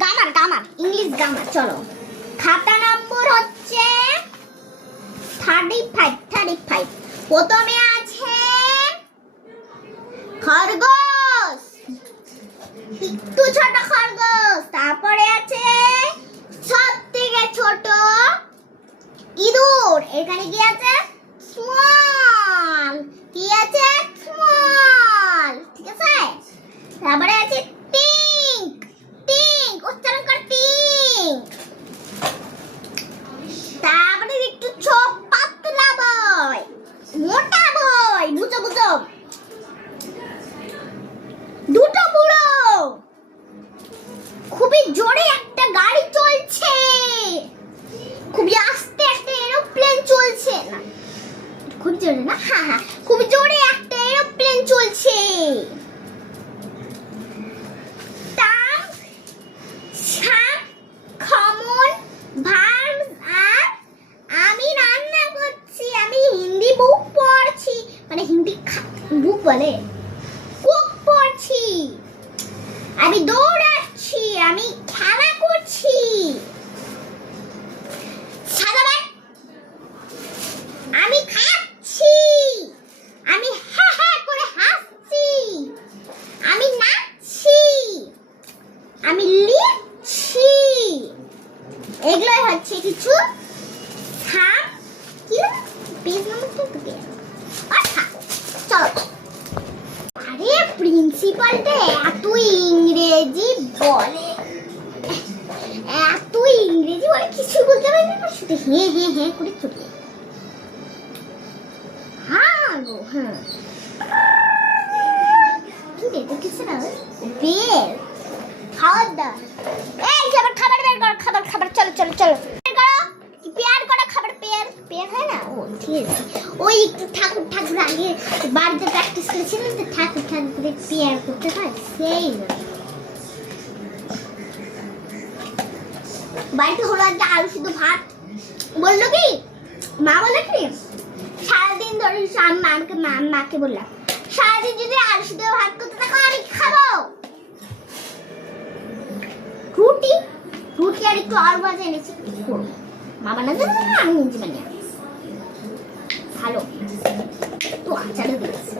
Grammar grammar English grammar. চলো, খাতা নম্বর হচ্ছে 35। প্রথমে আছে খরগোশ, একটু ছোট খরগোশ। তারপরে আছে সব থেকে ছোট ইঁদুর। এখানে কি আছে? স্মল। কি আছে? স্মল। ঠিক আছে। তারপরে আছে টিঙ্ক। টিঙ্ক উচ্চারণ কর, টিঙ্ক। তারপরে একটু ছোট পাতলা বই, মোটা বই। বুঝো বুঝো, দুটো বুড়ো। খুবই জোরে একটা গাড়ি চলছে, খুবই আস্তে একটা এরোপ্লেন চলছে। না, খুব জোরে না, হ্যাঁ হ্যাঁ, খুব জোরে একটা এরোপ্লেন চলছে। তাম, শাক, খমন, ভার্ব আর আমি রান্না করছি। আমি হিন্দি বুক পড়ছি, মানে হিন্দি বুক বলে, কুক পড়ছি। আমি দৌড়াচ্ছি, আমি খেলা করছি। আমি খাচ্ছি, আমি হ্যাঁ হ্যাঁ করে হাসছি। আমি নাচছি, আমি লিখছি। এগুলোই হচ্ছে কিছু পেজ নাম্বার তো চলো। আরে প্রিন্সিপালটা এত ইংরেজি বলে, এত ইংরেজি বলে কিছু বলতে পারবে না, শুধু হ্যাঁ হ্যাঁ হ্যাঁ করে চলে। হ্যাঁ গো হ্যাঁ, কি রে তো কিছু না বের খাওয়ার দাও। এই খাবার খাবার বের কর, খাবার খাবার। চলো চলো চলো বের করো, পেয়ার করা খাবার। পেয়ার পেয়ার হয় না? ও ঠিক আছে। ওই একটু ঠাকুর ঠাকুর আগে বাড়িতে প্র্যাকটিস করেছিলেন তো, ঠাকুর ঠাকুরে পেয়ার করতে হয় সেই বাড়িতে হলো আজকে আলু শুধু ভাত। বললো কি মা, বলে কি সারাদিন ধরে মাকে বললাম সারাদিন যদি আলু শুধু ভাত করতে থাকো আমি খাবো। রুটি রুটি আর একটু আলু ভাজা এনেছি, মা বানাতে আমি নিজে বানিয়ে ভালো তো আচারও দিয়েছি।